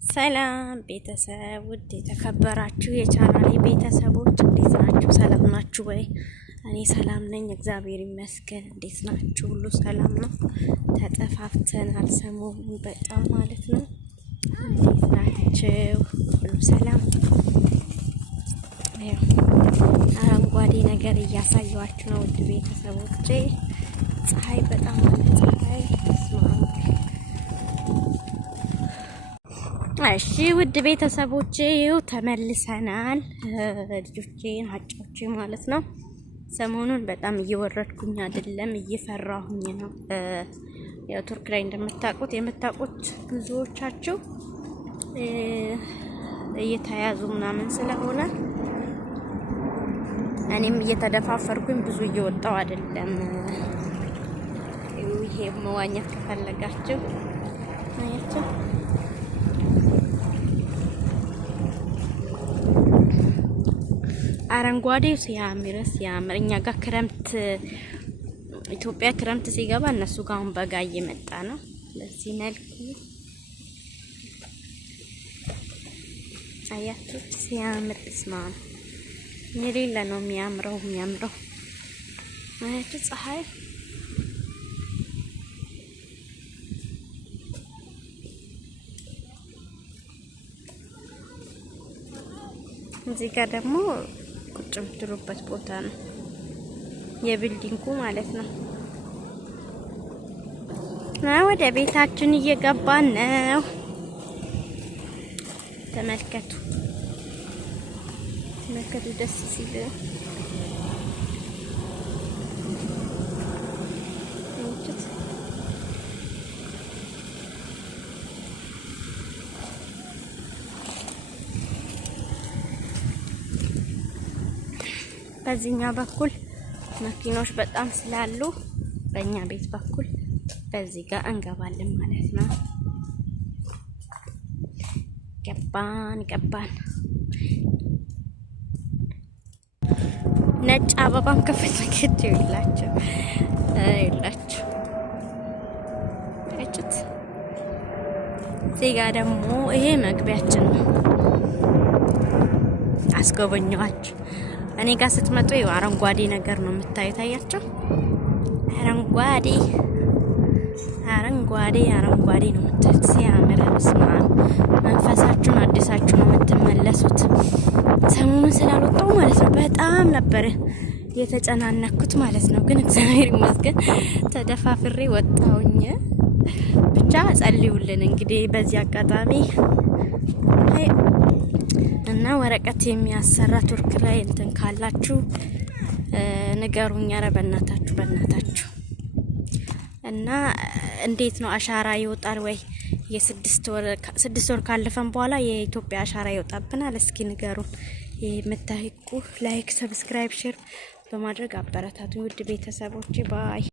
ሰላም ቤተሰብ ውድ የተከበራችሁ የቻናሌ ቤተሰቦች እንዴት ናችሁ? ሰላም ናችሁ ወይ? እኔ ሰላም ነኝ፣ እግዚአብሔር ይመስገን። እንዴት ናችሁ? ሁሉ ሰላም ነው? ተጠፋፍተናል ሰሞኑን በጣም ማለት ነው። እንዴት ናችሁ? ሁሉ ሰላም? አረንጓዴ ነገር እያሳየኋችሁ ነው ውድ ቤተሰቦቼ። ፀሐይ በጣም ፀሐይ እሺ ውድ ቤተሰቦቼ ተመልሰናል። ልጆቼን አጫውቼ ማለት ነው። ሰሞኑን በጣም እየወረድኩኝ አይደለም፣ እየፈራሁኝ ነው። ያው ቱርክ ላይ የምታውቁት ብዙዎቻችሁ እየተያዙ ምናምን ስለሆነ እኔም እየተደፋፈርኩኝ ብዙ እየወጣው አይደለም። ይሄ መዋኘት ከፈለጋችሁ አያችሁ አረንጓዴው ሲያምር እኛ ጋር ክረምት ኢትዮጵያ ክረምት ሲገባ እነሱ ጋር አሁን በጋ እየመጣ ነው። ለዚህ መልኩ አያችሁ ሲያምር እስማ የሌለ ነው የሚያምረው አያችሁ ፀሐይ እዚህ ጋር ደግሞ ቁጭ የምትሉበት ቦታ ነው የቢልዲንጉ ማለት ነው። ወደ ቤታችን እየገባን ነው። ተመልከቱ ደስ ሲል በዚህኛው በኩል መኪኖች በጣም ስላሉ በእኛ ቤት በኩል በዚህ ጋር እንገባለን ማለት ነው። ገባን ነጭ አበባም ከፈለገች ይላችሁ እጭት እዚህ ጋር ደግሞ ይሄ መግቢያችን ነው። አስጎበኛችሁ እኔ ጋር ስትመጡ ይኸው አረንጓዴ ነገር ነው የምታዩት። አያችሁ አረንጓዴ ነው የምታዩት። ሲያምር በስመ አብ መንፈሳችሁን አዲሳችሁ ነው የምትመለሱት። ሰሞኑን ስላልወጣሁ ማለት ነው በጣም ነበር የተጨናነኩት ማለት ነው። ግን እግዚአብሔር ይመስገን ተደፋፍሬ ወጣሁኝ። ብቻ ጸልዩልን እንግዲህ በዚህ አጋጣሚ እና ወረቀት የሚያሰራ ቱርክ ላይ እንትን ካላችሁ ንገሩኝ። ኧረ በእናታችሁ እና እንዴት ነው አሻራ ይወጣል ወይ? የስድስት ወር ካለፈን በኋላ የኢትዮጵያ አሻራ ይወጣብናል? እስኪ ንገሩን። የምታውቁ ላይክ፣ ሰብስክራይብ፣ ሼር በማድረግ አበረታቱኝ ውድ ቤተሰቦቼ። ባይ